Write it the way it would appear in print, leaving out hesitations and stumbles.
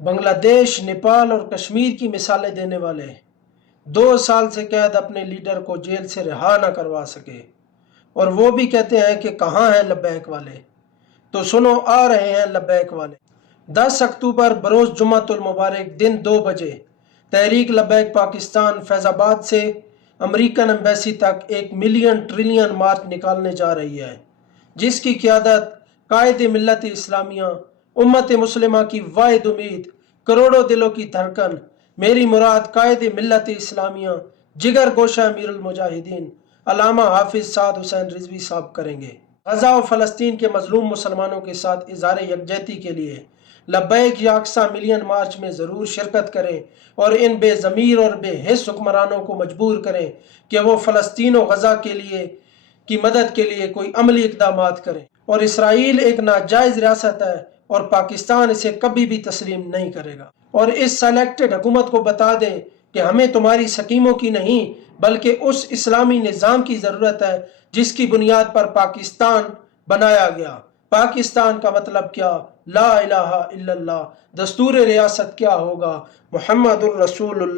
بنگلہ دیش، نیپال اور کشمیر کی مثالیں دینے والے 2 سال سے قید اپنے لیڈر کو جیل سے رہا نہ کروا سکے، اور وہ بھی کہتے ہیں کہ کہاں ہیں لبیک والے؟ تو سنو، آ رہے ہیں لبیک والے۔ 10 اکتوبر بروز جمعۃ المبارک دن 2 بجے تحریک لبیک پاکستان فیض آباد سے امریکن ایمبیسی تک 1 ملین ٹریلین مارچ نکالنے جا رہی ہے، جس کی قیادت قائد ملت اسلامیہ، امت مسلمہ کی واحد امید، کروڑوں دلوں کی دھڑکن، میری مراد قائد ملت اسلامیہ، جگر گوشہ امیر المجاہدین علامہ حافظ سعد حسین رضوی صاحب کریں گے۔ غزہ و فلسطین کے مظلوم مسلمانوں کے ساتھ اظہار یکجہتی کے لیے لبیک یکساں ملین مارچ میں ضرور شرکت کریں اور ان بے ضمیر اور بے حس حکمرانوں کو مجبور کریں کہ وہ فلسطین و غزہ کے لیے کی مدد کے لیے کوئی عملی اقدامات کریں۔ اور اسرائیل ایک ناجائز ریاست ہے اور پاکستان اسے کبھی بھی تسلیم نہیں کرے گا۔ اور اس سلیکٹڈ حکومت کو بتا دیں کہ ہمیں تمہاری سکیموں کی نہیں بلکہ اس اسلامی نظام کی ضرورت ہے جس کی بنیاد پر پاکستان بنایا گیا۔ پاکستان کا مطلب کیا؟ لا الہ الا اللہ۔ دستور ریاست کیا ہوگا؟ محمد الرسول اللہ۔